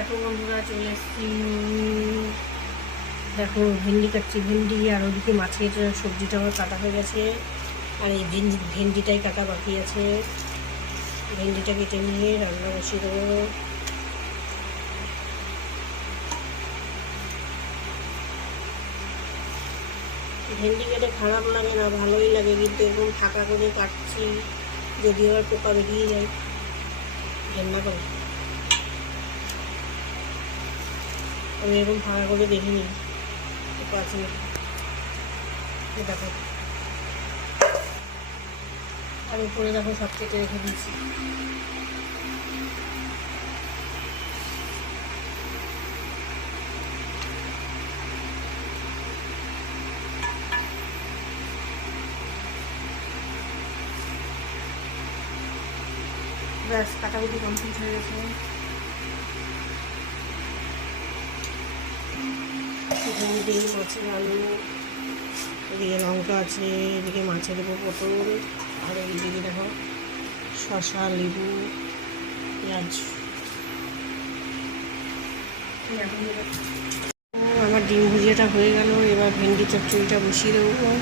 দেখো বন্ধুরা চলে এসেছি। দেখো ভেন্ডি কাটছি, ভেন্ডি আর ওদিকে মাছের সবজিটা আমার কাটা হয়ে গেছে, আর এই ভেন্ডিটাই কাটা বাকি আছে। ভেন্ডিটা কেটে নিয়ে রান্না বসিয়ে দেবো। ভেন্ডি কেটে খারাপ লাগে না, ভালোই লাগে, কিন্তু এরকম ফাঁকা করে কাটছি, যদি আবার পোকা বেরিয়ে যায় রান্না করে। আমি এরকম ফাঁকা করে দেখিনি পোকা আছে নাকি। দেখো আর উপরে দেখো সব কেটে রেখে দিয়েছি। ব্যাস কাটাকুটি কমপ্লিট হয়ে গেছে। ভেন্ডি, মাছের আলু, এদিকে লঙ্কা আছে, এদিকে মাছের উপর পটল, আর এইদিকে দেখো শসা, লেবু, পেঁয়াজ। আমার ডিম ভুজিয়াটা হয়ে গেল, এবার ভেন্ডি চচ্চড়িটা বসিয়ে দেবো।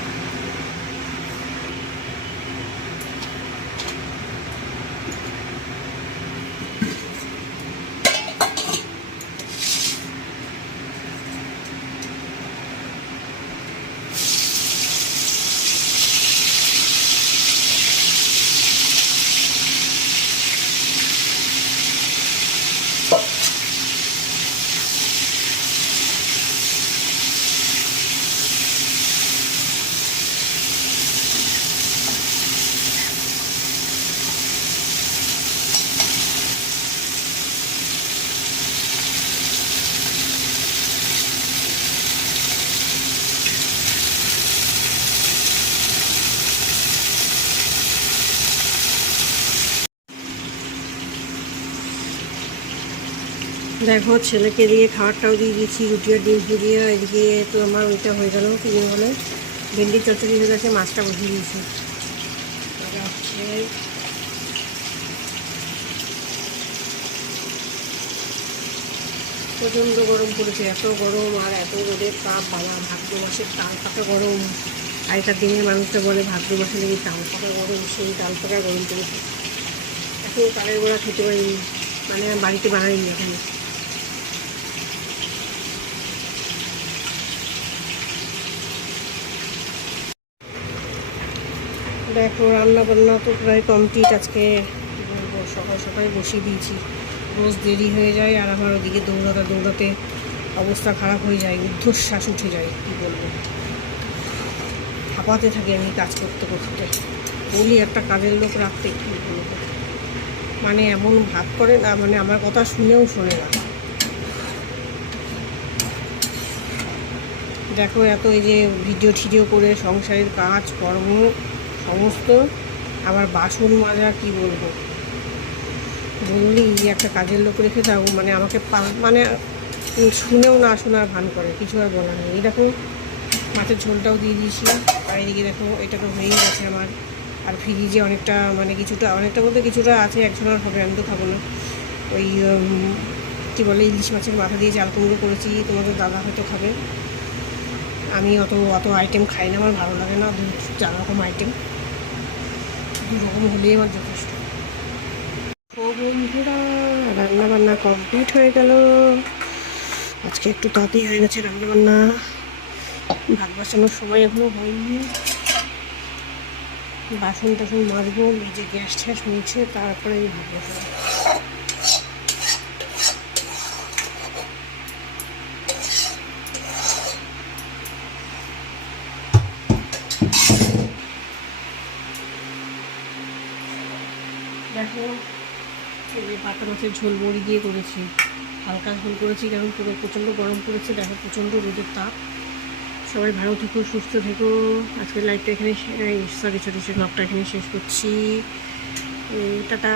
দেখো ছেলেকে দিয়ে খাবারটাও দিয়ে দিয়েছি, রুটি আর ডিম ভুজিয়া। এদিকে তো আমার ওইটা হয়ে গেল, কি বলে ভেন্ডি চচ্চড়ি হয়ে গেছে, মাছটা বসিয়ে দিয়েছি। প্রচণ্ড গরম পড়েছে, এত গরম আর এত রোদের তাপ, বাবা ভাদ্র মাসের তাল পাকা গরম। আগেকার দিনের মানুষটা বলে ভাদ্র মাসে নাকি তাল পাকা গরম, সেই তাল পাকা গরম পড়েছে। এখন তালের গোড়া খেতে পারিনি, মানে বাড়িতে বানাইনি এখানে। দেখো রান্না বান্না তো প্রায় কমপ্লিট। আজকে সকাল সকাল বসিয়ে দিয়েছি, রোজ দেরি হয়ে যায়, আর আমার ওদিকে দৌড়াতে অবস্থা খারাপ হয়ে যায়, ঊর্ধ্বশ্বাস উঠে যায়, কী বলবো, হাঁপাতে থাকি আমি কাজ করতে করতে। বলি একটা কাজের লোক রাখতে, কী বলবো, মানে এমন ভাব করে না, মানে আমার কথা শুনেও শোনে না। দেখো এত এই যে ভিডিও করে সংসারের কাজ কর্ম সমস্ত, আবার বাসন মাজা, কি বলবো, বললি একটা কাজের লোক রেখে দাও, মানে আমাকে মানে শুনেও না শোনার ভান করে, কিছু আর বলার নেই। এই দেখো মাছের ঝোলটাও দিয়ে দিয়েছি, আর এদিকে দেখো এটা তো হয়েই গেছে আমার। আর ফ্রিজে অনেকটা, মানে অনেকটা বলতে কিছুটা আছে, একজনের হবে, আমি তো খাবো না। ওই কী বলে ইলিশ মাছের মাথা দিয়ে চাল কুমড়ো করেছি, তোমাদের দাদা হয়তো খাবে। আমি অত আইটেম খাই না, আমার ভালো লাগে না, 4 রকম আইটেম, 2 রকম হলেই আমার যথেষ্ট। ও বন্ধুরা, রান্নাবান্না কমপ্লিট হয়ে গেল। আজকে একটু তাড়াতাড়ি হয়ে গেছে রান্নাবান্না। ভাত বসানোর সময় এখনো হয়নি, বাসন টাসন মাজবো, মেজে গ্যাস ট্যাস মুছে তারপরে আমি ভাত বসাবো। দেখো এই যে পাতা মাছের ঝোল বড়ি দিয়ে করেছি, হালকা ঝোল করেছি, কারণ পুরো প্রচণ্ড গরম পড়েছে। দেখো প্রচণ্ড রোদের তাপ। সবাই ভালো থেকো, সুস্থ থেকো। আজকের লাইভটা এখানে, সরি ব্লগটা এখানে শেষ করছি। টাটা।